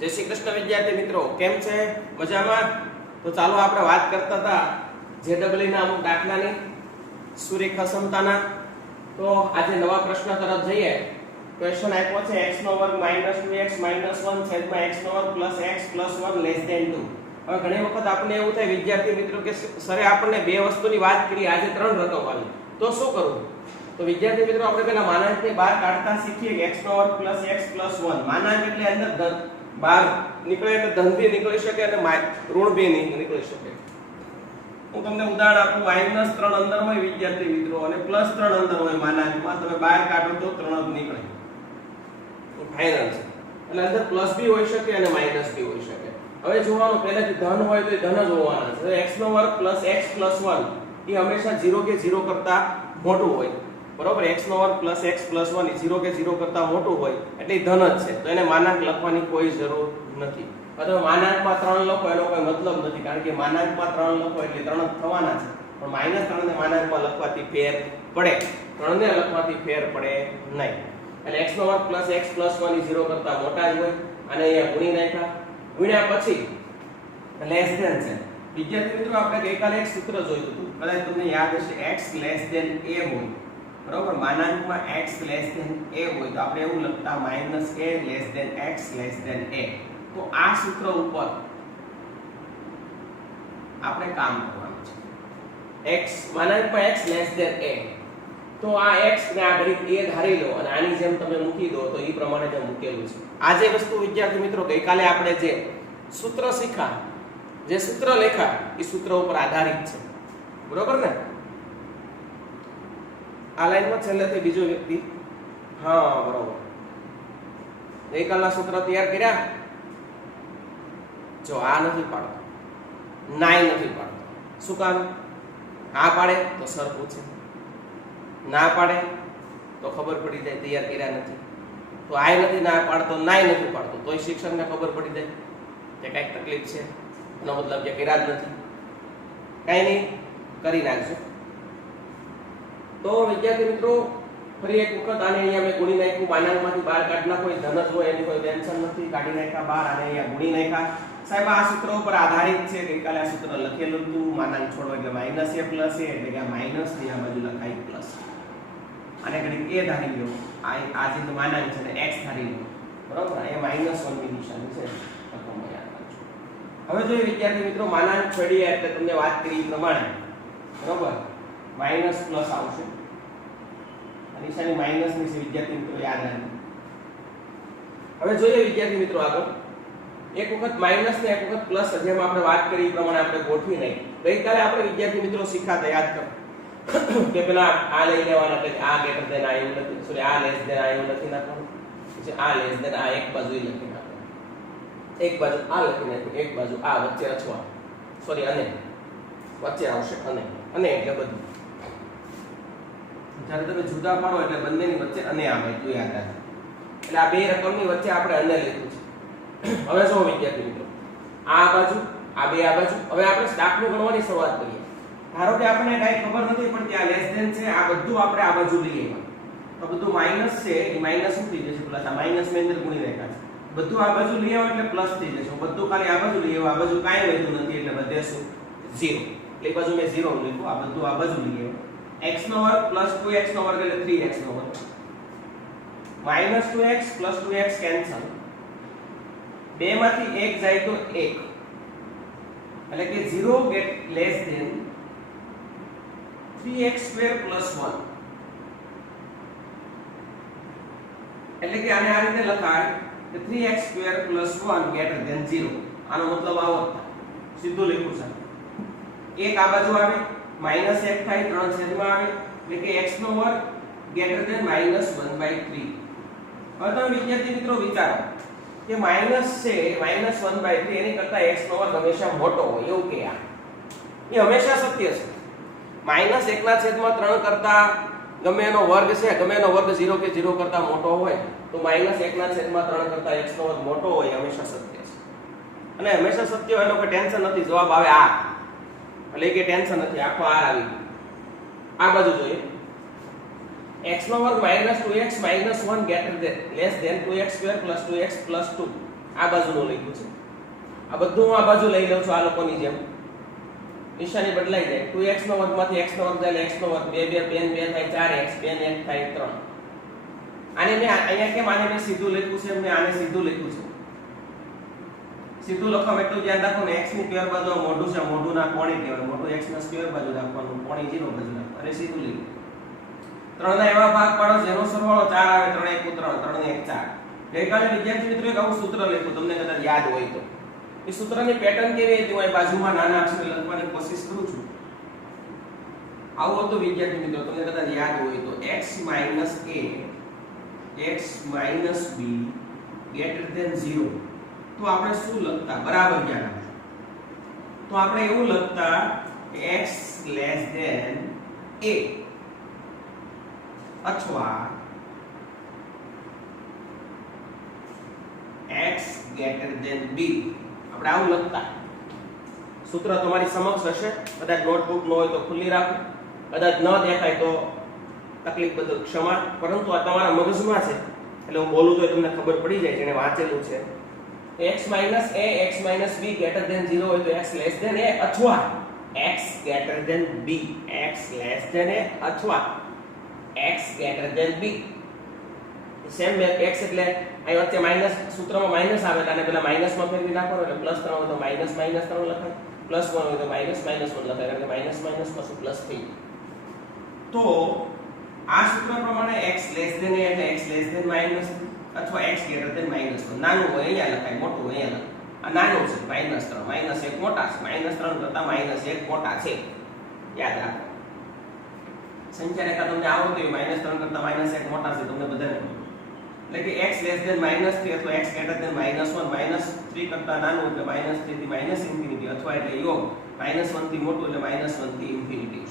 જય શ્રી કૃષ્ણ વિદ્યાર્થી મિત્રો, કેમ છે? મજામાં? તો ચાલો આપણે વાત કરતા હતા જેડબલ્યુ ના અમુક દાખલાની, સુરેખા ક્ષમતાના. તો આજે નવા પ્રશ્ન તરફ જઈએ. ક્વેશ્ચન આપ્યો છે x2 2x 1 છેદમાં x2 x 1 લેસ ધેન 2. હવે ઘણી વખત આપણને એવું થાય વિદ્યાર્થી મિત્રો કે સરે આપણને બે વસ્તુની વાત કરી, આજે ત્રણ રકમવાની, તો શું કરવું? તો વિદ્યાર્થી મિત્રો આપણે પહેલા માનાંકને બહાર કાઢતા શીખીએ કે x2 x 1. માનાંક એટલે અંદર બહાર નીકળે એટલે ધન ભી નીકળી શકે અને ઋણ ભી નીકળી શકે. હું તમને ઉદાહરણ આપું, -3 અંદર હોય વિદ્યાર્થી મિત્રો અને +3 અંદર હોય માનાંકમાં, તમે બહાર કાઢો તો 3 જ નીકળે. ફાઇનલ છે. એટલે અંદર પ્લસ ભી હોઈ શકે અને માઈનસ ભી હોઈ શકે. હવે જોવાનું, પહેલાથી ધન હોય તો ધન જ હોવાના છે. x2 x 1 એ હંમેશા 0 કે 0 કરતા મોટું હોય. બરોબર, x2 x 1 એ 0 કે 0 કરતા મોટું હોય એટલે ધન જ છે, તો એને માનાંક લખવાની કોઈ જરૂર નથી. અથવા માનાંકમાં 3 લખો એનો કોઈ મતલબ નથી, કારણ કે માનાંકમાં 3 લખો એટલે 3 જ થવાના છે. પણ -3 ને માનાંકમાં લખવાથી ફેર પડે, 3 ને લખવાથી ફેર પડે નહીં. એટલે x2 x 1 એ 0 કરતા મોટા જ હોય. અને અહીંયા ગુણી નાખ્યા, ગુણ્યા પછી લેસ ધેન છે. વિદ્યાર્થી મિત્રો આપણે ગઈકાલે એક સૂત્ર જોયું હતું, કદાચ તમને યાદ હશે, x લેસ ધેન a હોય. બરોબર, માનાંકમાં x લેસ ધેન a હોય તો આપણે એવું લખતા -a less than x less than a. તો આ સૂત્ર ઉપર આપણે કામ કરવાનું છે. x માનાંકમાં x લેસ ધેન a, તો આ x ને આ ઘડી a ધારી લો અને આની જેમ તમે મૂકી દો તો એ પ્રમાણે જે મૂકેલું છે. આ જે વસ્તુ વિદ્યાર્થી મિત્રો ગઈકાલે આપણે જે સૂત્ર શીખા, જે સૂત્ર લેખા, એ સૂત્ર ઉપર આધારિત છે. બરોબર ને? આ લાઈનમાં છેલ્લેથી બીજો વ્યક્તિ, હા બરોબર, ગઈકાલના સૂત્ર તૈયાર કર્યા. જો આ નથી પાડતો, નાય નથી પાડતો. શું કામ? આ પાડે તો સર પૂછે, ના પાડે તો ખબર પડી જાય તૈયાર કર્યા નથી. તો આય નથી ના પાડતો, નાય નથી પાડતો, તોય શિક્ષકને ખબર પડી જાય કે કઈક તકલીફ છે, એનો મતલબ કે કર્યા જ નથી. કઈ નહીં, કરી નાખજો. તો વિદ્યાર્થી મિત્રો ફરી એક વખત આને અહીંયા મેં ગુણી નાખ્યું, માનાંકમાંથી બહાર કાઢી નાખો, ધન જ હોય એની કોઈ ટેન્શન નથી, કાઢી નાખ્યા બહાર અને અહીંયા ગુણી નાખ્યા. સાહેબ આ સૂત્ર ઉપર આધારિત છે, ગઈકાલે આ સૂત્ર લખેલું હતું, માનાંક છોડો એટલે -a + a, એટલે કે આ માઈનસ ની આ બાજુ લખાય પ્લસ. આને ઘડી a ધારી લો, આ જે માનાંક છે ને x ધારી લો. બરોબર, અહીંયા -1 ની નિશાની છે, રકમમાં યાદ રાખજો. હવે જો વિદ્યાર્થી મિત્રો માનાંક છોડીએ એટલે તમને વાત કરી પ્રમાણે, બરોબર, માઈનસ પ્લસ આવશે. નિશાની માઈનસ ની છે વિદ્યાર્થી મિત્રો, યાદ રાખજો. હવે જોઈએ વિદ્યાર્થી મિત્રો આગળ, એક વખત માઈનસ ને એક વખત પ્લસ, જેમ આપણે વાત કરી પ્રમાણે આપણે ગોઠવી નહીં. ગઈકાલે આપણે વિદ્યાર્થી મિત્રો શીખાતા, યાદ કરો કે પેલા આ લઈ લેવાના, એટલે આ ગ્રેટર ધેન આ એવું નથી, સોરી આ લેસ ધેન આ એવું નથી નાખવાનું. પછી આ લેસ ધેન આ એક બાજુ લખી નાખવાનું, એક બાજુ આ લખી નાખ્યું, એક બાજુ આ વચ્ચે રચવા, સોરી અને વચ્ચે આવશે અને એટલે બધું. જ્યારે તમે જુદા પાડો એટલે બંનેની વચ્ચે અને આવે એટલું યાદ રાખજો. એટલે આ બે રકમની વચ્ચે આપણે અને લીધું છે. હવે જો વિદ્યાર્થી મિત્રો, આ બાજુ આ બે આ બાજુ. હવે આપણે દાખલો ગણવાની શરૂઆત કરીએ. ધારો કે આપણને કાંઈ ખબર નથી પણ ત્યાં લેસ ધેન છે, આ બધું આપણે આ બાજુ લઈએ. તો બધું માઈનસ છે, એ માઈનસ શું થઈ જશે? પ્લસ. આ માઈનસ ની અંદર ગુણી રાખ્યા છે. બધું આ બાજુ લઈએ એટલે પ્લસ થઈ જશે. બધું ખાલી આ બાજુ લઈએ, આ બાજુ કાંઈ વધ્યું નથી એટલે બધે શું? 0. એટલે બાજુ મેં 0 લખ્યું, આ બધું આ બાજુ લઈએ. x2 + 2x2 એટલે 3x2. -2x + 2x cancel. બે માંથી એક જાય તો 1, એટલે કે 0 ગેટ લેસ ધેન 3x2 + 1. એટલે કે આને આ રીતે લખાય કે 3x2 + 1 greater than 0. આનો મતલબ આવો થાય, સીધું લખ્યું છે. એક આ બાજુ આવે, -1 થાય, 3 છેદમાં આવે, એટલે કે x2 greater than -1/3. હવે તમે વિદ્યાર્થી મિત્રો વિચારો કે માઈનસ છે, -1/3 એની કરતા x2 હંમેશા મોટો હોય એવું કે આ એ હંમેશા સત્ય છે. -1/3 કરતા ગમે એનો વર્ગ છે, ગમે એનો વર્ગ 0 કે 0 કરતા મોટો હોય તો -1/3 કરતા x2 મોટો હોય હંમેશા સત્ય છે. અને હંમેશા સત્ય હોય એનો કોઈ ટેન્શન નથી. જવાબ આવે આ, એટલે કે ટેન્શન નથી, આખો આર આવી ગયો. આ બાજુ જોઈએ, x નો વર્ગ -2x - 1 greater than less than 2x² + 2x + 2. આ બાજુનું લખ્યું છે, આ બધું હું આ બાજુ લઈ લઉં છું આ લોકોની જેમ, નિશાની બદલાઈ જાય 2x નો વર્ગ માંથી x નો વર્ગ જાય એટલે x નો વર્ગ 2 2 પેન 2 થાય 4x પેન 1 થાય 3. આને મેં અહીંયા કેમ આને મેં સીધું લખ્યું છે, મેં આને સીધું લખ્યું છે. સીધું લખવામાં એટલું ધ્યાન રાખો ને x ની સ્ક્વેર બાજુ મોઢું છે, મોઢુંના કોણી કહેવાય, મોઢું x ના સ્ક્વેર બાજુ રાખવાનું, કોણી 0 બાજુ રાખવાનું અને સીધું લખ્યું. 3 ના એવા ભાગ પાડો જેનો સરવાળો 4 આવે, 3 1 3 3 1 4. ગઈકાલે વિદ્યાર્થી મિત્રો એક આવું સૂત્ર લખ્યું, તમને કદાચ યાદ હોય તો. એ સૂત્રની પેટર્ન કેવી હતી હું અહીં બાજુમાં નાના અક્ષરે લખવાની કોશિશ કરું છું. આવું હતું વિદ્યાર્થી મિત્રો, તમને કદાચ યાદ હોય તો x a x b greater than 0. તો આપણે શું લખતા, બરાબર યાદ રાખજો. તો આપણે એવું લખતા કે x less than a અથવા x greater than b. આપણે આવું લખતા. સૂત્ર તમારી સમક્ષ હશે, કદાચ નોટબુક ન હોય તો ખુલ્લી રાખો, કદાચ ન દેખાય તો તકલીફ બદલ ક્ષમા, પરંતુ આ તમારા મગજમાં છે એટલે હું બોલું તો તમને ખબર પડી જાય, જેને વાંચેલું છે. x a x b greater than 0 હોય તો x less than a અથવા x greater than b, x less than a અથવા x greater than b. Same x એટલે અહીં વચ્ચે માઈનસ, સૂત્રમાં માઈનસ આવેલા અને પેલા માઈનસમાં ફેરવી નાખો એટલે પ્લસ 3 હોય તો માઈનસ 3 લખાય, પ્લસ 1 હોય તો માઈનસ 1 લખાય, કારણ કે માઈનસ માઈનસ પાછું પ્લસ થઈ. તો આ સૂત્ર પ્રમાણે x less than a એટલે x less than માઈનસ અથવા x greater than માઈનસ 1. નાનું હોય અહીંયા લખાય, મોટું હોય અહીંયા લખાય. આ નાનું છે માઈનસ 3, માઈનસ 1 મોટા છે, માઈનસ 3 કરતા માઈનસ 1 મોટા છે, યાદ રાખો. સંખ્યા રેખા તમને આવડતી હોય, માઈનસ 3 કરતા માઈનસ 1 મોટા છે તમને બધાને. એટલે કે x less than માઈનસ 3 અથવા x greater than minus 1, minus 3 કરતા નાનું એટલે માઈનસ 3 થી માઈનસ ઇન્ફિનિટી અથવા એટલે યોગ માઈનસ 1 થી મોટું એટલે માઈનસ 1 થી ઇન્ફિનિટી.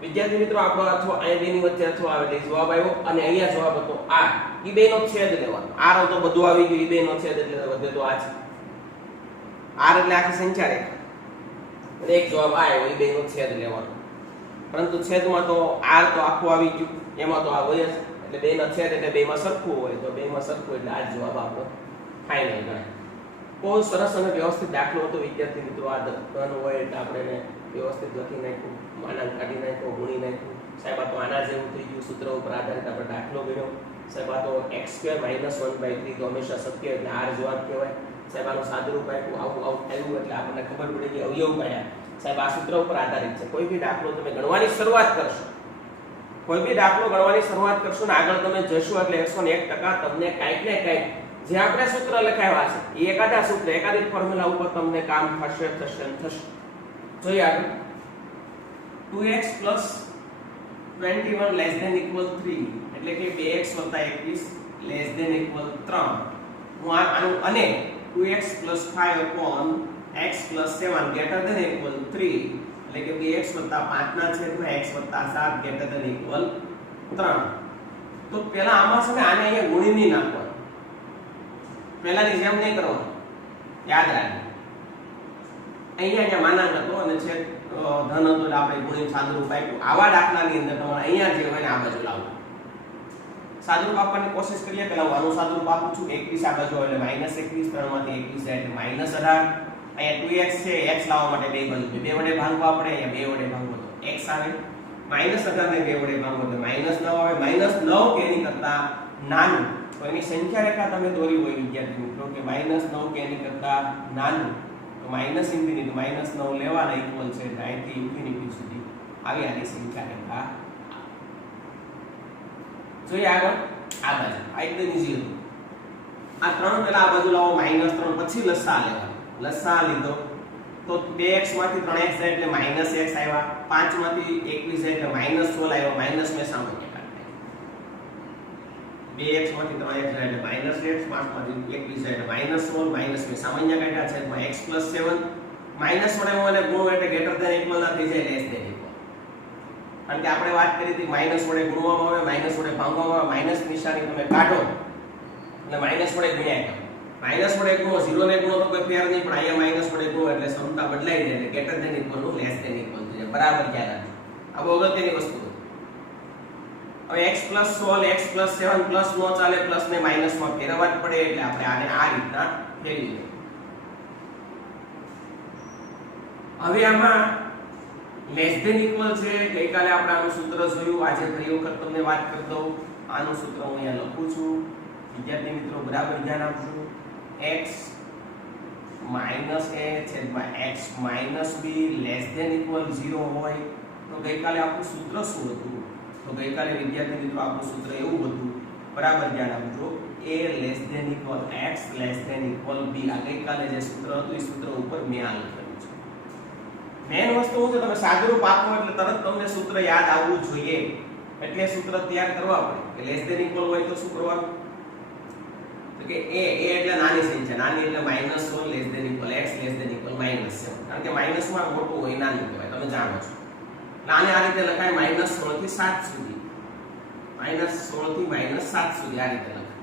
વિદ્યાર્થી મિત્રો આપણો અથવા અહીં બેની વચ્ચે અથવા આવે એટલે જવાબ આવ્યો, અને અહીંયા જવાબ હતો r. ઈ બેનો છેદ લેવાનો. r તો બધું આવી ગયું, ઈ બેનો છેદ એટલે વધે તો આ છે. r એટલે આખી સંખ્યા રેખા અને એક જવાબ આવ્યો, ઈ બેનો છેદ લેવાનો. પરંતુ છેદમાં તો r તો આખું આવી ગયું, એમાં તો આ હોય જ એટલે બેનો છેદ એટલે બેમાં સરખું હોય, તો બેમાં સરખું એટલે આ જવાબ આપણો ફાઇનલ ગણાય. બહુ સરસ અને વ્યવસ્થિત દાખલો હતો વિદ્યાર્થી મિત્રો. આ ધન હોય એટલે આપણે એને વ્યવસ્થિત લખી નાખ્યું, માનાંક કાઢી નાખ્યો, ગુણી નાખ્યું. સાહેબ આ તો આના જેવું થઈ ગયું, સૂત્ર ઉપર આધારિત આપણે દાખલો ગણ્યો. સાહેબ આ તો x² - 1/3 તો હંમેશા સત્ય એટલે r જવાબ કહેવાય. સાહેબ આનું સાદુરૂપ આપ્યું, આવું આવ્યું એટલે આપણને ખબર પડી કે અવયવ કયા. સાહેબ આ સૂત્ર ઉપર આધારિત છે. કોઈ બી દાખલો તમે ગણવાની શરૂઆત કરશો, કોઈ બી દાખલો ગણવાની શરૂઆત કરશો ને આગળ તમે જશો એટલે 101% તમને કાંઈક ને કાંઈક જે આપણે સૂત્ર લખાવ્યા છે એ એકાદા સૂત્ર, એકાદી ફોર્મ્યુલા ઉપર તમને કામ થશે. જોઈએ આગળ. 2x + 21 ≤ 3 એટલે કે 2x + 21 ≤ 3. હું આનું અને 2x + 5 x + 7 > 3 એટલે કે 2x + 5 ના છેદમાં x + 7 > 3. તો પહેલા આમાં છે ને આને અહીંયા ગુણી નહીં નાખવાનું, પહેલાની જેમ નહીં કરવાનું, યાદ રાખજો. અહીંયા માનાંક હતો અને છેદ ધન હતો એટલે આપણે ગુણીને સાદુરૂપ આપ્યું. આવા દાખલાની અંદર તમારે અહીંયા જે હોય ને આ બાજુ લાવવું. સાદુરૂપ આપવાની કોશિશ કરીએ. પહેલા હું આનું સાદુરૂપ આપું છું. 21 આ બાજુ એટલે -21, 3 માંથી 21 જાય એટલે -18. અહીંયા 2x છે, x લાવવા માટે બે બાજુ 2 વડે ભાગવા પડે, અહીંયા 2 વડે ભાગવો તો x આવે. -18 ને 2 વડે ભાગવો તો -9 આવે. -9 કે એની કરતા નાનું, તો એની સંખ્યા રેખા તમે દોરી હોય વિદ્યાર્થી મિત્રો કે -9 કે એની કરતા નાનું, તો માઈનસ ઇન્ફિનિટી -9 લેવાના ઇક્વલ છે એટલે અહીંથી ઇન્ફિનિટી સુધી આવી આની સંખ્યા રેખા. જોઈએ આગળ આ બાજુ. આ એકદમ ઈઝી હતું. આ 3 પહેલા આ બાજુ લાવો -3, પછી લસા લેવાનો. લસા લીધો તો 2x માંથી 3x જાય એટલે -x આવ્યા, 5 માંથી 21 જાય એટલે -16 આવ્યો. માઈનસ મેં સામાન્ય કાઢી. 2x માંથી 3x જાય એટલે -x, 5 માંથી 21 જાય એટલે -16, માઈનસ મેં સામાન્ય કાઢ્યા છે એટલે x + 7. માઈનસ વડે હું એને ગુણું એટલે ગ્રેટર ધેન ઇક્વલ ના થઈ જાય, લેસ ધેન ઇક્વલ. કારણ કે આપણે વાત કરી હતી માઈનસ વડે ગુણવામાં આવે, માઈનસ વડે ભાંગવામાં આવે. માઈનસ નિશાની તમે કાઢો એટલે માઈનસ વડે ગુણ્યા કરો. માઈનસ વડે ગુણો, 0 ને ગુણો તો કોઈ ફેર નહીં, પણ અહીંયા માઈનસ વડે ગુણો એટલે સમતા બદલાઈ જાય એટલે ગ્રેટર ધેન ઇક્વલ નું લેસ ધેન ઇક્વલ થઈ જાય. બરાબર યાદ રાખજો. આ બહુ અગત્યની વસ્તુ છે. હવે x + 16 x + 7 પ્લસ નો ચાલે, પ્લસ ને માઈનસ માં ફેરવવા જ પડે, એટલે આપણે આને આ રીતના ફેરવી લઈએ. હવે આમાં લેસ ધેન ઇક્વલ છે. ગઈકાલે આપણે આનું સૂત્ર જોયું, આજે ફરી વખત તમને વાત કરી દઉં. આનું સૂત્ર હું અહીંયા લખું છું. વિદ્યાર્થી મિત્રો બરાબર ધ્યાન આપજો. x - a છેદમાં x - b less than equal 0 હોય તો ગઈકાલે આપણું સૂત્ર શું હતું? તો ગઈકાલે વિદ્યાર્થી મિત્રો આપણું સૂત્ર એવું હતું, બરાબર ધ્યાન આપજો, a less than equal x less than equal b. આ ગઈકાલે જે સૂત્ર હતું એ સૂત્ર ઉપર મેં આ લખેલું છે. મેન વસ્તુ શું છે, તમે સાદુરૂપ આપો એટલે તરત તમને સૂત્ર યાદ આવવું જોઈએ, એટલે સૂત્ર તૈયાર કરવા પડે. કે લેસ ધેન ઇક્વલ હોય તો શું કરવાનું? તો કે a એટલે નાની સંખ્યા, નાની એટલે -1 less than equal x less than equal -7. કારણ કે માઈનસ માં મોટું હોય નાનું કહેવાય, તમે જાણો છો. આને આ રીતે લખાય -16 થી 7 સુધી, -16 થી -7 સુધી આ રીતે લખાય.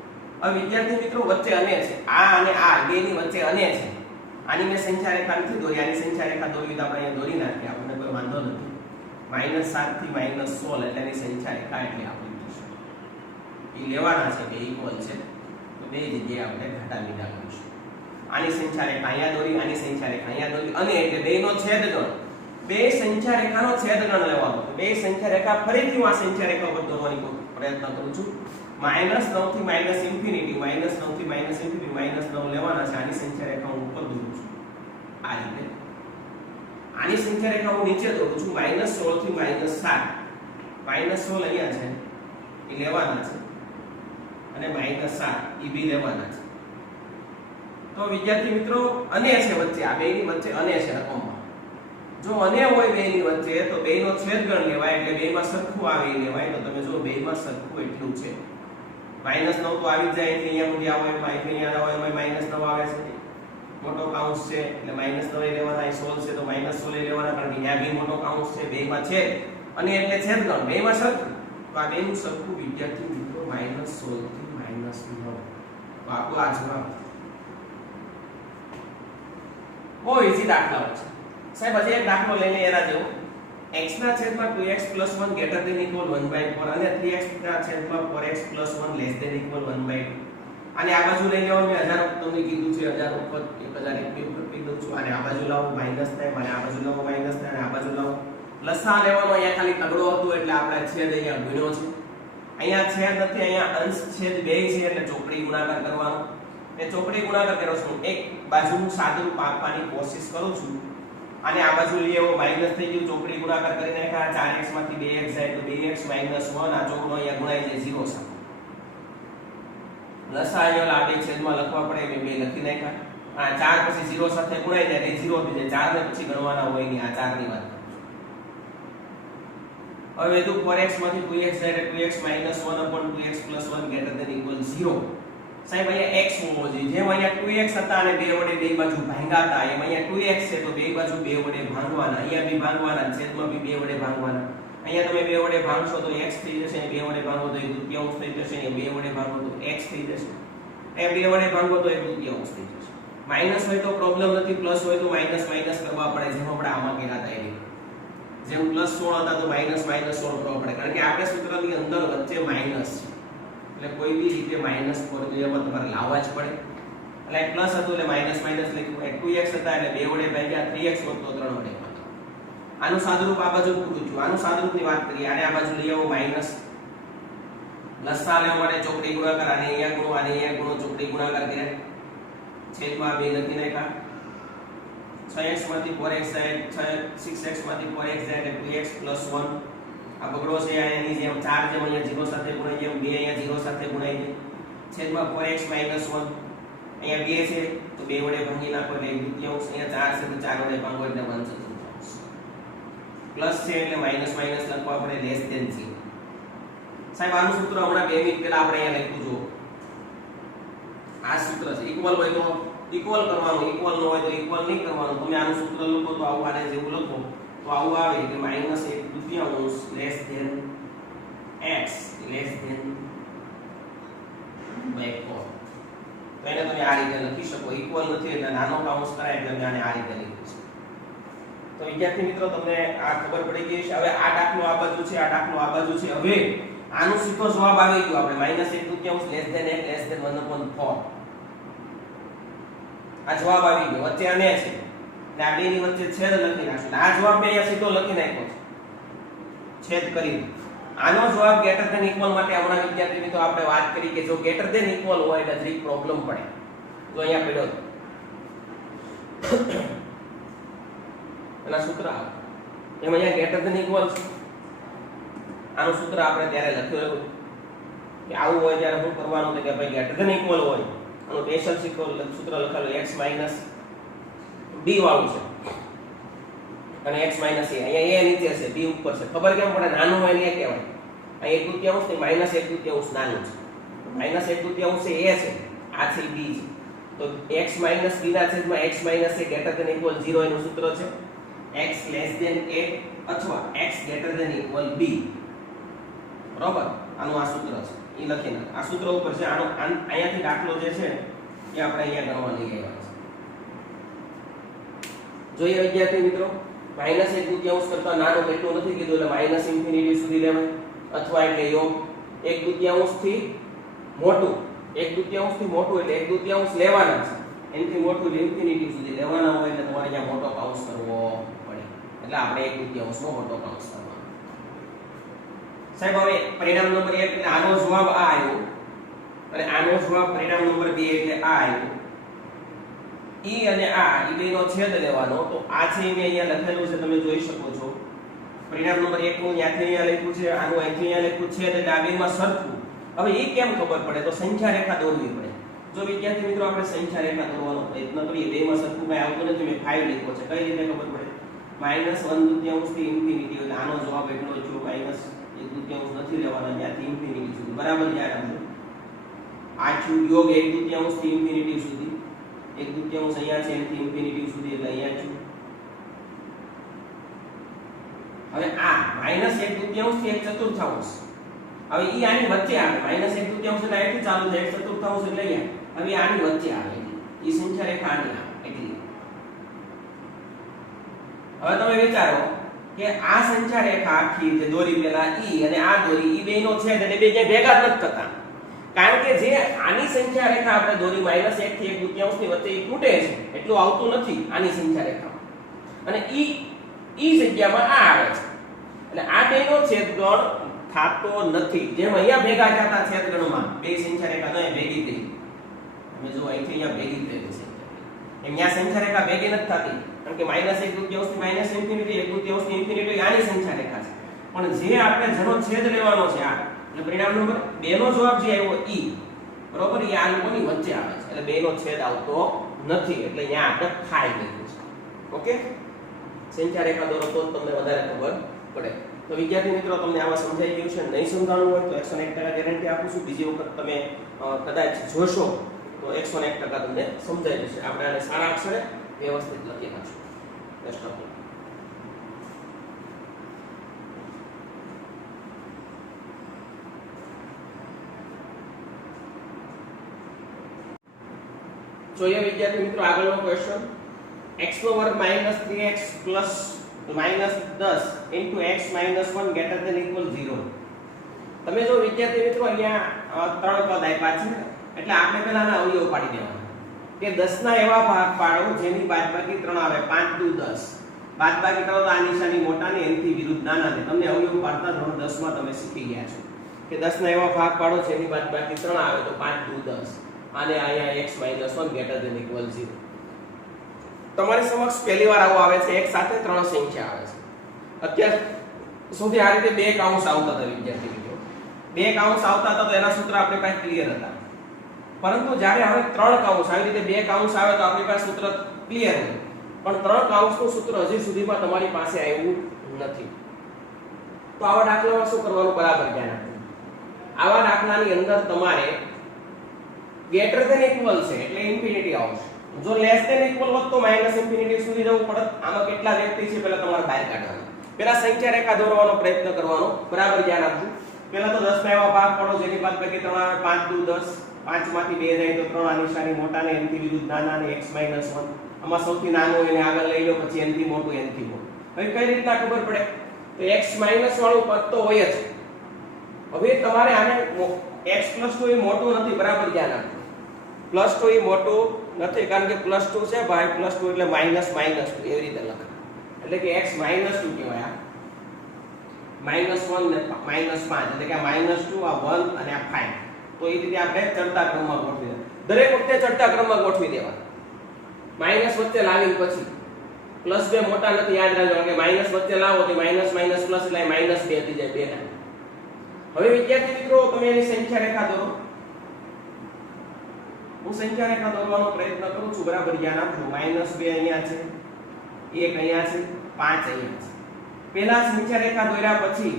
હવે વિદ્યાર્થી મિત્રો વચ્ચે અને છે, આ અને આ બે ની વચ્ચે અને છે. આની મેં સંખ્યા રેખા નથી દોરી, આની સંખ્યા રેખા દોરવી તો આપણે અહીંયા દોરી નાખીએ, આપણને કોઈ વાંધો નથી. -7 થી -16 એટલે એની સંખ્યા રેખા એટલે આપણી થશે. એ લેવાના છે કે ઇક્વલ છે, તો બે જગ્યાએ આપણે ઘાટા લીધા કરીશું. આની સંખ્યા રેખા અહીંયા દોરી, આની સંખ્યા રેખા અહીંયા દોરી, અને એટલે બેનો છેદગણ, બે સંખ્યા રેખાનો છેદગણ લેવાનો. બે સંખ્યા રેખા ફરીથી હું આ સંખ્યા રેખા પર દોરવાનો પ્રયત્ન કરું છું. -9 થી −∞, -9 થી −∞, -9 લેવાના છે. આની સંખ્યા રેખા હું ઉપર દોરું છું આ રીતે. આની સંખ્યા રેખા હું નીચે દોરું છું -16 થી -7. -16 અહીંયા છે એ લેવાના છે, અને -7 એ બી લેવાના છે. તો વિદ્યાર્થી મિત્રો અને છે વચ્ચે, આ બેની વચ્ચે અને છે રકમમાં. જો અને હોય બેની વચ્ચે તો બેનો છેદગણ લેવાય, એટલે બેમાં સરખું આવે એ લેવાય. તો તમે જો બેમાં સરખું એટલું છે, -9 તો આવી જ જાય, એટલે અહીંયા સુધી આવે, અહીંયા આવે, -9 આવે છે. મોટો કાઉન્સ છે એટલે -9 લેવાના, 16 છે તો -16 લેવાના, કારણ કે અહીંયા બી મોટો કાઉન્સ છે, બેમાં છે અને એટલે છેદગણ બેમાં સરખું. તો આ બેનું સરખું વિદ્યાર્થી મિત્રો -16 થી -9. તો આપણો આ જવાબ બહુ ઈઝી દાખલાઓ છે સાહેબ. હજી એક દાખલો લઈને એના જેવો, x ના છેદમાં 2x + 1 greater than equal 1/4 અને 3x ના છેદમાં 4x + 1 less than equal 1/2. અને આ બાજુ લઈ લેવાનું, મેં 1000 વખત તમને કીધું છે, 1000 વખત 1001 વખત કહી દઉં છું. અને આ બાજુ લાવો માઈનસ થાય, અને આ બાજુ લાવો માઈનસ થાય, અને આ બાજુ લાવો લસા લેવાનો. અહીંયા ખાલી તગડો હતો એટલે આપણે છેદ અહીંયા ગુણ્યો છે. અહીંયા છેદ નથી, અહીંયા અંશ છેદ બે છે, એટલે ચોકડી ગુણાકાર કરવાનો. એ ચોકડી ગુણાકાર કરો છું, એક બાજુનું સાદુરૂપ આપવાની કોશિશ કરું છું. અને આ બાજુ લઈ આવો, માઈનસ થઈ ગયું, ચોકડી ગુણાકાર કરી નાખ્યા. 4x માંથી 2x જાય તો 2x - 1. આ ચોકડો અહીંયા ગુણાઈ જાય 0 સાથે. લસા અહીંયા આ બે છેદમાં લખવા પડે, મેં બે લખી નાખ્યા. આ 4 પછી 0 સાથે ગુણાઈ જાય એટલે 0 થઈ જાય. 4 ને પછી ગણવાના હોય નહીં, આ 4 ની વાત કરું છું. હવે તો 4x માંથી 2x જાય એટલે 2x - 1/2x + 1 greater than equal 0. સાહેબ અહીંયા x હોવો જોઈએ. જેમ અહીંયા 2x હતા અને 2 વડે બે બાજુ ભાંગ્યા હતા, એમ અહીંયા 2x છે તો બે બાજુ 2 વડે ભાંગવાના. અહીંયા બી ભાંગવાના, છેદમાં બી 2 વડે ભાંગવાના. અહીંયા તમે 2 વડે ભાંગશો તો x થઈ જશે, 2 વડે ભાંગો તો 1/2 થઈ જશે, 2 વડે ભાંગો તો x થઈ જશે, એ 2 વડે ભાંગો તો 1/2 થઈ જશે. માઈનસ હોય તો પ્રોબ્લેમ નથી, પ્લસ હોય તો માઈનસ કરવા પડે, જેમ આપણે આમાં કર્યા હતા એની જેમ. +16 હતા તો -16 કરવા પડે, કારણ કે આપણે સૂત્રની અંદર વચ્ચે માઈનસ છે, એટલે કોઈ બી રીતે માઈનસ ફોર્મ્યુલામાં તમારે લાવવા જ પડે. એટલે પ્લસ હતું એટલે માઈનસ લખ્યું. 2x હતા એટલે 2 વડે ભાગ્યા, 3x હોત તો 3 વડે ભાગ્યા. આનું સાદુરૂપ આ બાજુ પૂરું થયું. આનું સાદુરૂપની વાત કરીએ, આને આ બાજુ લઈ આવો માઈનસ. લસા લેવા માટે ચોકડી ગુણાકાર, આને અહીંયા ગુણો, આને અહીંયા ગુણો, ચોકડી ગુણાકાર કર્યા. છેદમાં 2 લખી નાખ્યા. 6x માંથી 4x જાય, 6x માંથી 4x જાય એટલે 2x + 1. આ બગડો છે, એની જેમ 4 જેમ અહીંયા 0 સાથે ગુણાઈ જાય, 2 અહીંયા 0 સાથે ગુણાઈ જાય. છેદમાં 4x - 1. અહીંયા 2 છે તો 2 વડે ભાંગી નાખો એટલે 1/2. અહીંયા 4 છે તો 4 વડે ભાંગો એટલે 1/4. પ્લસ છે એટલે માઈનસ લખવા પડે, લેસ ધેન 0. સાહેબ આનું સૂત્ર હમણાં 2 મિનિટ પહેલા આપણે અહીંયા લખ્યું જો. આ સૂત્ર છે, ઇક્વલ હોય તો ઇક્વલ કરવાનું, ઇક્વલ ન હોય તો ઇક્વલ નહીં કરવાનું. તમે આનું સૂત્ર લખો તો આવું આને જેવું લખો તો આવું આવે કે -1/2 less than x less than 4. તો એને તમે આ રીતે લખી શકો. ઇક્વલ નથી એટલે નાનો કાઉન્સ કરાય એટલે તમે આને આ રીતે લખી શકો. તો વિદ્યાર્થી મિત્રો તમને આ ખબર પડી ગઈ છે. હવે આ દાખલો આ બાજુ છે, આ દાખલો આ બાજુ છે. હવે આનો સીધો જવાબ આવી ગયો આપણે -1/2 લેસ ધેન 1 લેસ ધેન 1/4 આ જવાબ આવી ગયો વચ્ચે અને છે એટલે આ બે ની વચ્ચે છેદ લખી નાખશું આ જવાબ મેં અહીંયા સીધો લખી નાખ્યો છે છેદ કરી આનો જવાબ ગ્રેટર ધેન ઇક્વલ માટે હમણાં વિદ્યાર્થી મિત્રો આપણે વાત કરી કે જો ગ્રેટર ધેન ઇક્વલ હોય એટલે જરીક પ્રોબ્લેમ પડે તો અહીંયા પડ્યો એના સૂત્ર આવે એમ અહીંયા ગ્રેટર ધેન ઇક્વલ છે આનું સૂત્ર આપણે ત્યારે લખ્યું કે આવું હોય ત્યારે શું કરવાનું કે ભાઈ ગ્રેટર ધેન ઇક્વલ હોય આનું સ્પેશિયલ સૂત્ર લખેલું x b વાળું છે અને x a અહીંયા a નીચે છે b ઉપર છે ખબર કેમ પડે નાનું હોય ને એ કહેવાય અહીં 1/2 ને -1/2 નાનું છે -1/2 છે a છે આ છે b છે તો x b ના છેદમાં x a greater than equal 0 એનું સૂત્ર છે x લેસ ધેન a અથવા x greater than equal b બરોબર આનું આ સૂત્ર છે એ લખીને આ સૂત્ર ઉપર છે આનો અહીંયાથી દાખલો જે છે એ આપણે અહીંયા ગણવા લઈ આવ્યા છે જોઈએ વિદ્યાર્થી મિત્રો -1/2 કરતા નાનો કેટલું નથી કીધું એટલે ∞ સુધી લેવાય અથવા એટલે યોગ 1/2 થી મોટું 1/2 થી મોટું એટલે 1/2 લેવાના છે એનાથી મોટું એટલે ∞ સુધી લેવાના હોય એટલે તમારે અહીંયા મોટો કૌંસ કરવો પડે એટલે આપણે 1/2 નો મોટો કૌંસ કરવાનો સાહેબ હવે પરિણામ નંબર 1 એટલે આનો જવાબ આ આવ્યો અને આનો જવાબ પરિણામ નંબર 2 એટલે આ આવ્યો ઈ અને આ ઈ બેનો છેદ લેવાનો તો આ છે મેં અહીંયા લખેલું છે તમે જોઈ શકો છો પરિણામ નંબર 1 નું ત્યાંથી અહીંયા લખ્યું છે આનું અહીંથી અહીંયા લખ્યું છે એટલે આ બેમાં સરખું હવે ઈ કેમ ખબર પડે તો સંખ્યા રેખા દોરવી પડે જો વિદ્યાર્થી મિત્રો આપણે સંખ્યા રેખા દોરવાનો પ્રયત્ન કરીએ બેમાં સરખું કઈ આવતું નથી મેં 5 લખ્યો છે કઈ રીતે ખબર પડે -1/2 થી ઇન્ફિનિટી એટલે આનો જવાબ એટલો જ છે -1/2 નથી લેવાના ત્યાંથી ઇન્ફિનિટી સુધી બરાબર યાદ રાખજો આ છું યોગ 1/2 થી ઇન્ફિનિટી સુધી 1/2 અહીંયા છે એથી ઇન્ફિનિટી સુધી એટલે અહીંયા છું હવે આ -1/2 થી 1/4 હવે ઈ આની વચ્ચે આવે -1/2 એટલે અહીંથી ચાલુ થાય 1/4 એટલે અહીંયા હવે આની વચ્ચે આવે ઈ સંખ્યા રેખા આની આવે એટલી હવે તમે વિચારો કે આ સંખ્યા રેખા આખી જે દોરી પેલા ઈ અને આ દોરી ઈ બેનો છેદ એટલે બે જે ભેગા નથી થતા કારણ કે જે આની સંખ્યા રેખા આપણે દોરી -1 થી 1/2 ની વચ્ચે ઈ તૂટે છે એટલું આવતું નથી આની સંખ્યા રેખા અને ઈ જગ્યામાં આ આવે છે એટલે આ બેનો છેદગણ થાતો નથી જેમ અહીંયા ભેગા થતા છેદગણમાં બે સંખ્યા રેખા તો અહીં ભેગી થઈ તમે જો અહીંથી અહીંયા ભેગી થઈ છે એમ અહીંયા સંખ્યા રેખા ભેગી નથી થતી કારણ કે -1/2 થી -1/2 થી ઇન્ફિનિટી આની સંખ્યા રેખા છે પણ જે આપણે જેનો છેદ લેવાનો છે આ એટલે પરિણામ નંબર 2 નો જવાબ જે આવ્યો ઈ બરોબર ઈ આ લોકોની વચ્ચે આવે છે એટલે 2 નો છેદ આવતો નથી એટલે અહીંયા આપણે ખાઈ ગયું છે ઓકે સંખ્યા રેખા દોરો તો તમને વધારે ખબર પડે તો વિદ્યાર્થી મિત્રો તમને આમાં સમજાઈ ગયું છે નહીં સમજાણું હોય તો 101% ગેરંટી આપું છું બીજી વખત તમે કદાચ જોશો તો 101% તમને સમજાઈ જશે આપણે આને સારા અક્ષરે વ્યવસ્થિત લખી નાખશું બેસ્ટ ઓફ જોઈએ વિદ્યાર્થી મિત્રો આગળનો ક્વેશ્ચન x નો વર્ગ -3x plus -10 into x - 1 greater than equal 0 તમે જો વિદ્યાર્થી મિત્રો અહીંયા ત્રણ પદ આપ્યા છે એટલે આપણે પહેલા આના અવયવ પાડી દેવાના કે 10 ના એવા ભાગ પાડો જેની બાદબાકી 3 આવે 5 દુ 10 બાદબાકી કરો તો આ નિશાની મોટા ને એનાથી વિરુદ્ધ નાના ને તમને અવયવ પાડતા ધોરણ 10 માં તમે શીખી ગયા છો કે 10 ના એવા ભાગ પાડો જેની બાદબાકી 3 આવે તો 5 દુ 10 આને અહીંયા x - 1 greater than equal 0 તમારી સમક્ષ પહેલી વાર આવો આવે છે એક સાથે ત્રણ સંખ્યા આવે છે અત્યાર સુધી આ રીતે બે કાઉન્સ આવતા હતા વિદ્યાર્થી મિત્રો બે કાઉન્સ આવતા હતા તો એના સૂત્ર આપણી પાસે ક્લિયર હતા પરંતુ જ્યારે હવે ત્રણ કાઉન્સ આવી રીતે બે કાઉન્સ આવે તો આપણી પાસે સૂત્ર ક્લિયર છે પણ ત્રણ કાઉન્સનું સૂત્ર હજી સુધીમાં તમારી પાસે આવ્યું નથી તો આવા દાખલામાં શું કરવાનું બરાબર ધ્યાન રાખવું આવા દાખલાની અંદર તમારે ગ્રેટર ધેન ઇક્વલ છે એટલે ઇન્ફિનિટી આવશે જો લેસ ધેન ઇક્વલ હોત તો માઈનસ ઇન્ફિનિટી સુધી જવું પડત આમાં કેટલા વ્યક્તિ છે પહેલા તમારે બહાર કાઢવાના પહેલા સંખ્યા રેખા દોરવાનો પ્રયત્ન કરવાનો બરાબર ધ્યાન આપજો પહેલા તો 10 ના એવા ભાગ પાડો જેની બાદબાકી 3 આવે 5 દુ 10 5 માંથી 2 જાય તો 3 આ નિશાની મોટા ને એનથી વિરુદ્ધ નાના ને x - 1 આમાં સૌથી નાનું એને આગળ લઈ લો પછી એનથી મોટું એનથી મોટું હવે કઈ રીતના ખબર પડે તો x માઈનસ વાળું પદ તો હોય જ હવે તમારે આને x + 2 એ મોટું નથી, બરાબર ધ્યાન આપજો. +2 એ મોટું નથી કારણ કે +2 છે ભાઈ, +2 એટલે -2 એવી રીતે લખાય. એટલે કે x -2 કહેવાય. -1 ને -5 એટલે કે આ -2 આ 1 અને આ 5. તો એ રીતે આપણે ચડતા ક્રમમાં ગોઠવી દેવા. દરેક વખતે ચડતા ક્રમમાં ગોઠવી દેવા. માઈનસ વચ્ચે લાવીને પછી +2 મોટા નથી, યાદ રાખજો કે માઈનસ વચ્ચે લાવો તો માઈનસ માઈનસ પ્લસ એટલે -2 થઈ જાય 2 ના. હવે વિદ્યાર્થી મિત્રો તમે એની સંખ્યા રેખા દોરો. હું સંખ્યા રેખા દોરવાનો પ્રયત્ન કરું છું, બરાબર ધ્યાન આપજો. -2 અહીંયા છે, 1 અહીંયા છે, 5 અહીંયા છે. પહેલા સંખ્યા રેખા દોર્યા પછી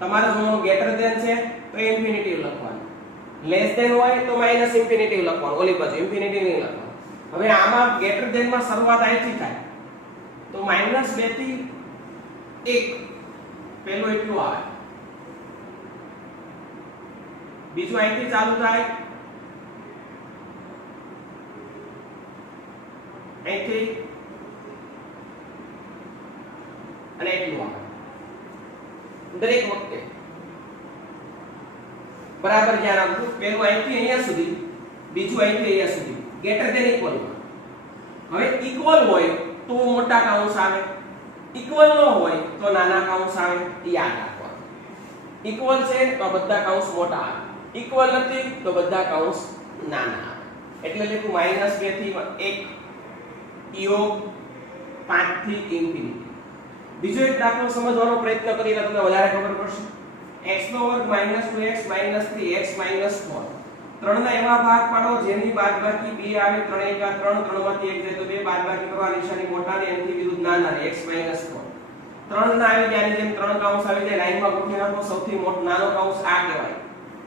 તમારે જોવાનું ગ્રેટર ધેન છે તો ઇન્ફિનિટી લખવાનું, લેસ ધેન હોય તો માઈનસ ઇન્ફિનિટી લખવાનું, ઓલી બાજુ ઇન્ફિનિટી નહીં લખવાનું. હવે આમાં ગ્રેટર ધેન માં શરૂઆત અહીંથી થાય તો -2 થી 1 પહેલું એટલું આવે, બીજું અહીંથી ચાલુ થાય, અહીંથી અને એટલું આવે દરેક વખતે, બરાબર ધ્યાન આપજો. પહેલું અહીંથી અહીંયા સુધી, બીજું અહીંથી અહીંયા સુધી, ગ્રેટર ધેન ઇક્વલ. હવે ઇક્વલ હોય તો મોટા કૌંસ આવે, ઇક્વલ ન હોય તો નાના કૌંસ આવે. યાદ રાખવાનું, ઇક્વલ છે તો બધા કૌંસ મોટા આવે, ઇક્વલ નથી તો બધા કૌંસ નાના આવે. એટલે લખું -2 થી 1 યોગ 5 થી ઇન્ફિનિટી. બીજો એક દાખલો સમજવાનો પ્રયત્ન કરીને તમને વધારે ખબર પડશે. x² - 2x - 3x - 4 ત્રણના એવા ભાગ પાડો જેની બાદબાકી 2 આવે. 3 × 3 3 માંથી 1 જાય તો 2 બાદબાકી કરવા નિશાની મોટા ને એની વિરુદ્ધ નાના ને x - 4. 3 ના આવી જાય જેમ 3 કૌંસ આવી જાય લાઈનમાં ગોઠવી નાખો. સૌથી મોટો નાનો કૌંસ આ કહેવાય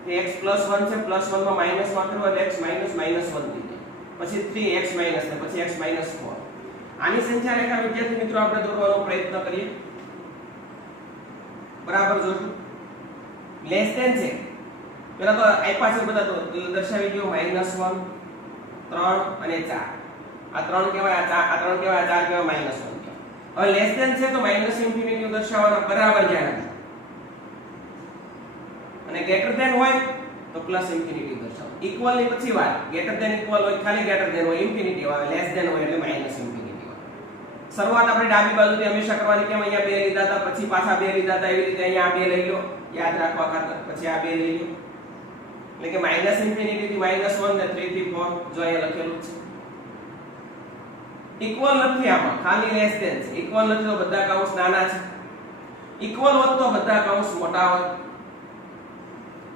કે x + 1 છે, +1 માં માઈનસ માં કરો એટલે x - -1 થઈ જાય. પછી 3x - ને પછી x - 4. આની સંખ્યા રેખા વિદ્યાર્થી મિત્રો આપણે દોરવાનો પ્રયત્ન કરીએ. બરાબર જોજો. લેસ ધેન છે પેલા તો આપ્યા છે બધા તો દર્શાવી દો. -1 3 અને 4. આ 3 કહેવાય, આ 3 કહેવાય, આ 4 કહેવાય, -1 કહેવાય. હવે લેસ ધેન છે તો -ઇન્ફિનિટી દર્શાવવાના, બરાબર ધ્યાન રાખજો. અને ગ્રેટર ધેન હોય તો +ઇન્ફિનિટી દર્શાવો. ઇક્વલ ની પછી વાત, ગ્રેટર ધેન ઇક્વલ હોય ખાલી ગ્રેટર ધેન હોય ઇન્ફિનિટી આવે, લેસ ધેન હોય એટલે -ઇન્ફિનિટી. શરૂઆત આપણે ડાબી બાજુથી હંમેશા કરવાની. કેમ અહીંયા 2 લીધા હતા, પછી પાછા 2 લીધા હતા, એવી રીતે અહીંયા 2 લઈ લો, યાદ રાખવા ખાતર. પછી આ 2 લઈ લો એટલે કે -ઇન્ફિનિટી થી -1 ને 3 થી 4 જો અહીંયા લખેલું છે. ઇક્વલ નથી આમાં, ખાલી લેસ ધેન છે. ઇક્વલ નથી તો બધા કૌંસ નાના છે, ઇક્વલ હોત તો બધા કૌંસ મોટા હોત.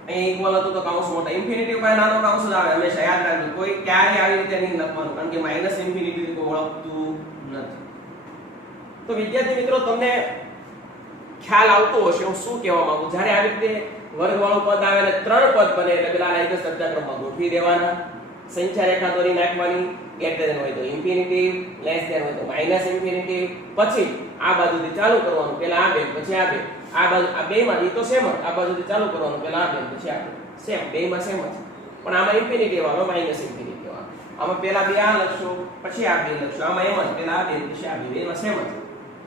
અહીં ઇક્વલ હતું તો કૌંસ મોટા, ઇન્ફિનિટી ઉપર નાનો કૌંસ જ આવે હંમેશા, યાદ રાખજો. કોઈ ક્યારે આવી રીતે નહીં લખવાનું કારણ કે -ઇન્ફિનિટી કોઈ ઓળખતું નથી. તો વિદ્યાર્થી મિત્રો તમને ખ્યાલ આવતો હશે હું શું કહેવા માંગુ. જ્યારે આવી રીતે વર્ગવાળું પદ આવે અને 3 પદ બને એટલે પેલા આને ચડતા ક્રમમાં ગોઠવી દેવાના, સંખ્યા રેખા દોરી નાખવાની. ગ્રેટર ધેન હોય તો ઇન્ફિનિટી, લેસ ધેન હોય તો -ઇન્ફિનિટી. પછી આ બાજુથી ચાલુ કરવાનું, પેલા આ બે પછી આ બે, આ બાજુ આ બેમાંથી તો સેમ જ, આ બાજુથી ચાલુ કરવાનું, પેલા આ બે પછી આ બે, સેમ બેમાં સેમ જ. પણ આમાં ઇન્ફિનિટી વાળો -ઇન્ફિનિટી વાળો. આમાં પેલા બે આ લખશો પછી આ બે લખશો, આમાં એમ જ પેલા આ બે પછી આ બે, બેમાં સેમ જ.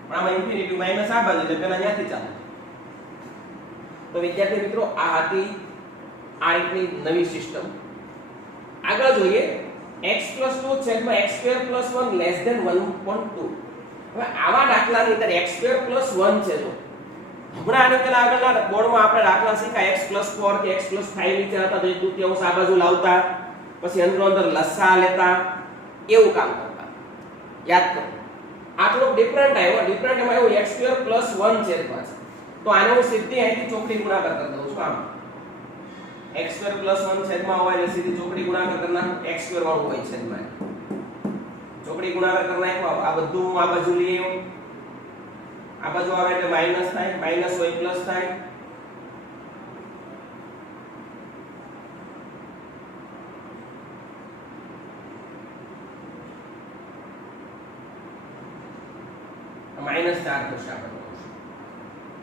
પણ આમાં ઇન્ફિનિટી માઈનસ આ બાજુ એટલે પેલા ત્યાંથી ચાલે. તો વિદ્યાર્થી મિત્રો આ હતી આ રીતની નવી સિસ્ટમ. આગળ જોઈએ x + 2 છેદમાં x² + 1 લેસ ધેન 1.2. હવે આવા દાખલાની અંદર x² + 1 છે. જો હમણાં આની પહેલા આગળના બોર્ડમાં આપણે દાખલા શીખ્યા x + 4 કે x + 5 નીચે હતા તો એક દૂતીયાંશ આ બાજુ લાવતા, પછી અંદર લસા લેતા, એવું કામ કરતા. યાદ કરો આ થોડું ડિફરન્ટ આવ્યો. ડિફરન્ટ એમાં એવું x² + 1 છેદમાં છે તો આને હું સીધી અહીંથી ચોકડી ગુણાકાર કરી દઉં છું. આમ x² + 1 છેદમાં હોય એટલે સીધી ચોકડી ગુણાકાર કરી નાખો. x² વાળું હોય છેદમાં, ચોકડી ગુણાકાર કરી નાખો. આ બધું આ બાજુ લઈ આવ્યો, આ બાજુ આવે એટલે માઈનસ થાય, માઈનસ હોય પ્લસ થાય. -4 થશે આપણે.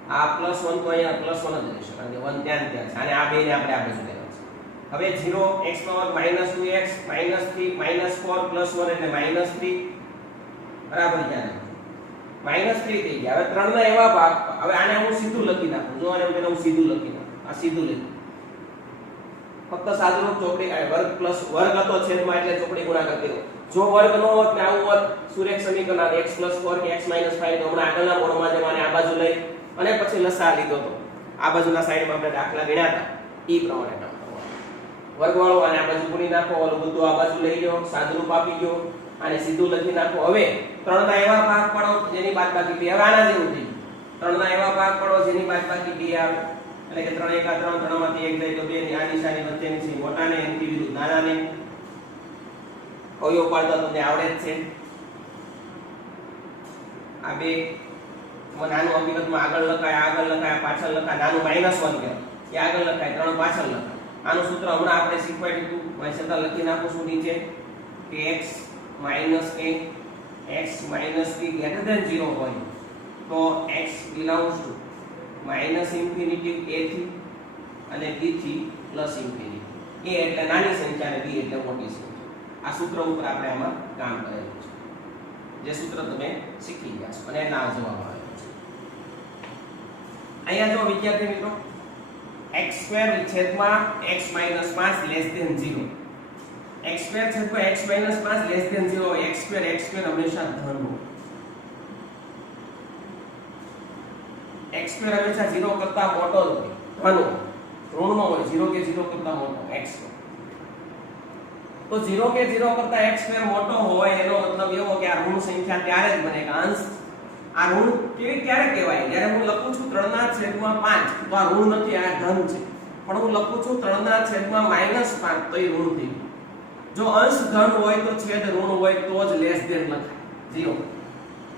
આ +1 તો અહીંયા +1 જ રહેશે કારણ કે 1 ત્યાં છે અને આ બે ને આપણે આ બાજુ લેવા છે. હવે 0 x નો વર્ગ -2x -3 -4 +1 એટલે -3. બરાબર ધ્યાન -3 થઈ ગયા. હવે 3 ના એવા ભાગ, હવે આને હું સીધું લખી નાખું. જો આને પેલા હું સીધું લખી નાખું. આ સીધું લીધું. ફક્ત સાદુરૂપ ચોકડી વર્ગ પ્લસ વર્ગ હતો છેદમાં એટલે ચોકડી ગુણાકાર કર્યો. જો વર્ગ ન હોત ને આવું હોત સુરેખ સમીકરણ x 4 કે x 5 તો હમણાં આગળના મોડમાં જેમાં આ બાજુ લઈ અને પછી લસા લીધો તો આ બાજુના સાઈડમાં આપણે દાખલા ગણ્યા હતા ઈ પ્રમાણે કામ કરવાનું. વર્ગવાળો અને આ બાજુ ગુણી નાખો, ઓલું બધું આ બાજુ લઈ લો, સાદુરૂપ આપી ગયો અને સીધું લખી નાખો. હવે ત્રણના એવા ભાગ પાડો જેની બાદબાકી 2 હવે આના જેવું થઈ ગયું. ત્રણના એવા ભાગ પાડો જેની બાદબાકી 2 આવે એટલે કે 3 1 3 3 માંથી 1 જાય તો 2 ની આ નિશાની વચ્ચેની છે મોટાને એની વિરુદ્ધ નાનાને અવયવ પાડતા તમને આવડે જ છે. આ બે નાનું હકીકતમાં આગળ લખાય પાછળ લખાય. નાનું -1 કહેવાય એ આગળ લખાય, 3 પાછળ લખાય. આનું સૂત્ર હમણાં આપણે શીખવાડ્યું હતું, મેં છતાં લખી નાખું છું નીચે કે x - b greater than 0 હોય તો x belongs to -infinity a થી અને b થી +ઇન્ફિનિટી. a એટલે નાની સંખ્યા અને b એટલે મોટી સંખ્યા. આ સૂત્ર ઉપર આપણે આમાં કામ કરેલું છે, જે સૂત્ર તમે શીખી ગયા છો અને એના જવાબ આવેલો છે. અહીંયા જો વિદ્યાર્થી મિત્રો x² છેદમાં x - 5 0, x² છેદમાં x - 5 0, x² હંમેશા ધન હોય. x² હંમેશા 0 કરતા મોટો જ હોય, ધન હોય, ઋણનો હોય. 0 કે 0 કરતા મોટો x². તો 0 કે 0 કરતા x² મોટો હોય એનો મતલબ એવો કે આ ઋણ સંખ્યા ત્યારે જ બને કે અંશ. આ ઋણ કેવી ક્યારે કહેવાય? જ્યારે હું લખું છું 3/5 તો આ ઋણ નથી, આ ધન છે. પણ હું લખું છું 3/5 તો એ ઋણ થઈ ગયું. જો અંશ ધન હોય તો છેદ ઋણ હોય તો જ લેસ ધેન લખાય 0.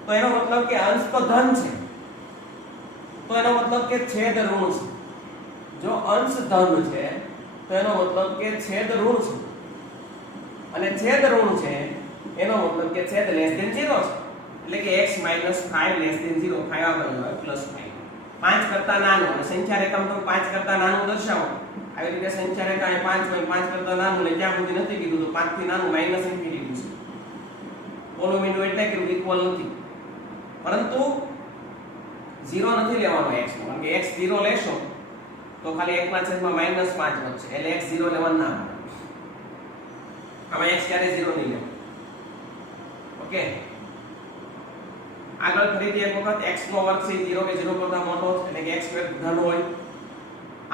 તો એનો મતલબ કે અંશ તો ધન છે તો એનો મતલબ કે છેદ ઋણ છે. જો અંશ ધન છે તો એનો મતલબ કે છેદ ઋણ છે અને છેદ ઋણ છે એનો મતલબ કે છેદ લેસ ધેન 0 છે. એટલે કે x - 5 લેસ ધેન 0. 5 આગળ આવે +5. 5 કરતા નાનું અને સંખ્યા રેખા તમે 5 કરતા નાનું દર્શાવો. આવી રીતે સંખ્યા રેખા એ 5 હોય, 5 કરતા નાનું ને ક્યાં સુધી નથી કીધું તો 5 થી નાનું -ઇન્ફિનિટી છે. ઓલો મીંડો એટલે કે ઇક્વલ નથી, પરંતુ 0 નથી લેવાનો x નો, કારણ કે x 0 લેશો તો ખાલી 1/5 વધશે એટલે x 0 લેવાનું ના આવે. આમાં x ક્યારે 0 નહીં લેવો. ઓકે, આગળ ફરીથી એક વખત x નો વર્ગ છે 0 કે 0 કરતા મોટો છે એટલે કે x² ધન હોય.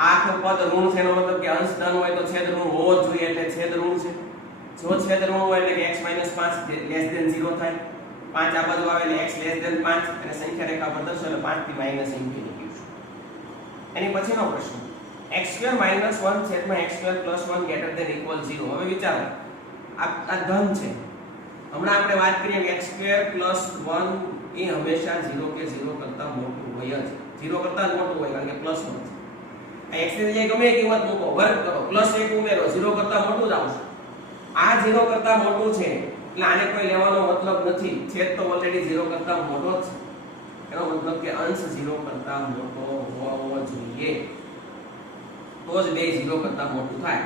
આ આખું પદ ઋણ છે એનો મતલબ કે અંશ ધન હોય તો છેદ ઋણ હોવો જ જોઈએ એટલે છેદ ઋણ છે. જો છેદ ઋણ હોય એટલે કે x - 5 લેસ ધેન 0 થાય. 5 આ બાજુ આવે એટલે x લેસ ધેન 5 અને સંખ્યા રેખા પર દર્શાવો એટલે 5 થી -ઇન્ફિનિટી છે. એની પછીનો પ્રશ્ન x² - 1 છેદમાં x² + 1 greater than equal 0. હવે વિચારો આ ધન છે. હમણાં આપણે વાત કરીએ કે x² + 1 એ હંમેશા 0 કે 0 કરતા મોટું હોય જ. 0 કરતા જ મોટું હોય કારણ કે +1 છે. આ x ની જગ્યાએ ગમે એ કિંમત મૂકો, વર્ગ કરો, +1 ઉમેરો, 0 કરતા મોટું જ આવશે. આ 0 કરતા મોટું છે એટલે આને કોઈ લેવાનો મતલબ નથી. છેદ તો ઓલરેડી 0 કરતા મોટો જ છે. એનો મતલબ કે અંશ 0 કરતા મોટો હોવો જોઈએ તો જ બે 0 કરતા મોટું થાય.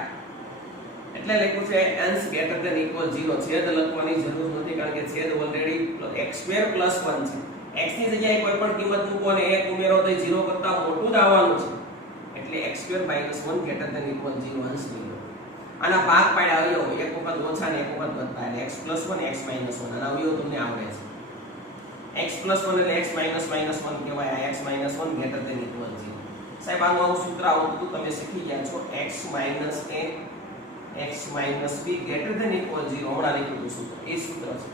એટલે લખ્યું છે અંશ greater than equal 0. છેદ લખવાની જરૂર નથી કારણ કે છેદ ઓલરેડી x² + 1 છે. x ની જગ્યાએ કોઈ પણ કિંમત મૂકો અને 1 ઉમેરો તો 0 કરતા મોટું જ આવવાનું છે. એટલે x² - 1 greater than equal 0 અંશ મેળવો. આના ભાગ પાડ્યા અવયવ એક વખત ઓછા ને એક વખત વધતા એટલે x + 1 x - 1. આના અવયવ તમને આવડે છે. x + 1 એટલે x - 1 કહેવાય. આ x - 1 greater than equal 0. સાહેબ આનું સૂત્ર આવતું તમે શીખી ગયા છો. x - b greater than equal 0. હમણાં લખ્યું સૂત્ર એ સૂત્ર છે.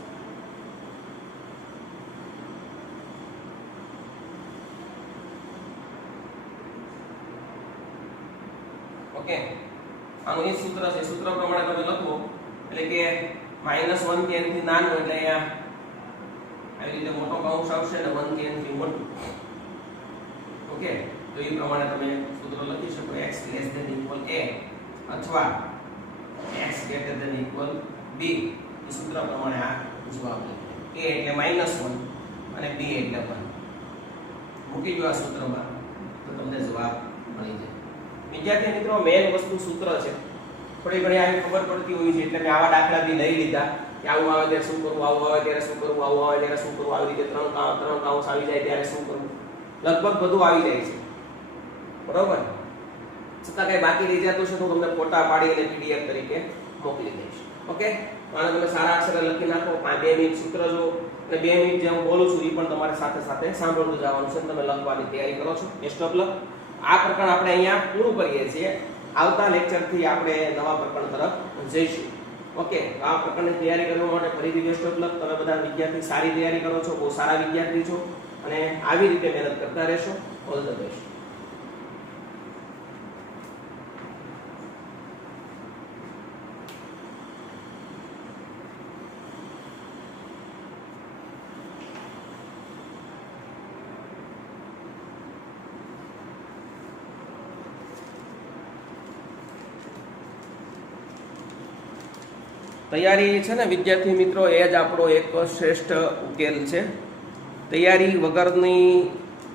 ઓકે, આનું એ સૂત્ર છે. સૂત્ર પ્રમાણે તમે લખો એટલે કે -1 થી n થી નાનું એટલે અહીંયા આવી રીતે મોટો કૌંસ આવશે અને 1 થી n થી મોટું. ઓકે, તો એ પ્રમાણે તમે સૂત્ર લખી શકો. x <= a અથવા x <= b. એ સૂત્ર પ્રમાણે આ જવાબ લખીએ. a એટલે -1 અને b એટલે 1. મૂકી દો આ સૂત્રમાં તો તમને જવાબ મળી જાય. વિદ્યાર્થી મિત્રો મેઈન વસ્તુ સૂત્ર છે. થોડી ઘણી આવી ખબર પડતી હોય છે એટલે મેં આવા દાખલા બી લઈ લીધા કે આવું આવે ત્યારે શું કરવું, આવું આવે ત્યારે શું કરવું, આવું આવે ત્યારે શું કરવું, આવી રીતે ત્રણ કાઉન્સ આવી જાય ત્યારે શું કરવું. લગભગ બધું આવી જાય છે, બરોબર. છતાં કઈ બાકી રહી જતું છે તો તમને ફોટા પાડી અને પીડીએફ તરીકે મોકલી દઈશ. ઓકે, આને તમે સારા અક્ષરે લખી નાખો. 2 મિનિટ સૂત્ર જો અને 2 મિનિટ જે હું બોલું છું એ પણ તમારે સાથે સાથે સાંભળતું જવાનું છે. તમે લખવાની તૈયારી કરો છો. Best of luck. આ પ્રકરણ આપણે અહીંયા પૂરું કરીએ છીએ. આવતા લેક્ચરથી આપણે નવા પ્રકરણ તરફ જઈશું. ઓકે, આ પ્રકરણની તૈયારી કરવા માટે ફરીથી બેસ્ટ ઓફ લક. તમે બધા વિદ્યાર્થી સારી તૈયારી કરો છો, બહુ સારા વિદ્યાર્થી છો અને આવી રીતે મહેનત કરતા રહેશો. All the best. તૈયારી છે ને વિદ્યાર્થી મિત્રો, એ જ આપણો એક શ્રેષ્ઠ ઉકેલ છે. તૈયારી વગરની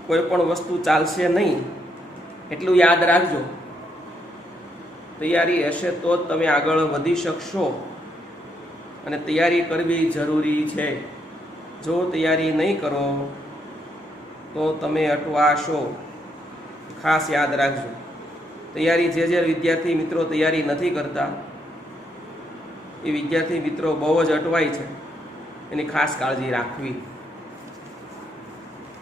કોઈ પણ વસ્તુ ચાલશે નહીં, એટલું યાદ રાખજો. તૈયારી હશે તો જ તમે આગળ વધી શકશો અને તૈયારી કરવી જરૂરી છે. જો તૈયારી નહીં કરો તો તમે અટવાશો. ખાસ યાદ રાખજો. તૈયારી જે વિદ્યાર્થી મિત્રો તૈયારી નથી કરતા એ વિદ્યાર્થી મિત્રો બહુ જ અટવાય છે, એની ખાસ કાળજી રાખવી.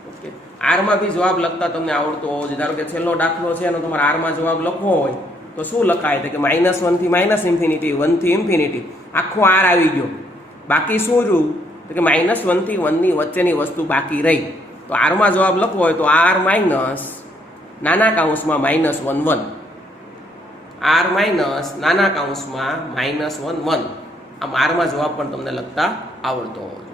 ઓકે, આરમાં બી જવાબ લખતા તમને આવડતો હોવો જોઈએ. ધારો કે છેલ્લો દાખલો છે એનો તમારે આરમાં જવાબ લખવો હોય તો શું લખાય? તો કે -1 થી -ઇન્ફિનિટી, 1 થી ઇન્ફિનિટી, આખો આર આવી ગયો. બાકી શું રહ્યું? તો કે -1 થી 1 ની વચ્ચેની વસ્તુ બાકી રહી. તો આરમાં જવાબ લખવો હોય તો આર માઇનસ નાના કૌંસમાં -1 1, આર માઇનસ નાના કૌંસમાં -1 1. આમ આરમાં જવાબ પણ તમને લખતા આવડતો હોવો જોઈએ.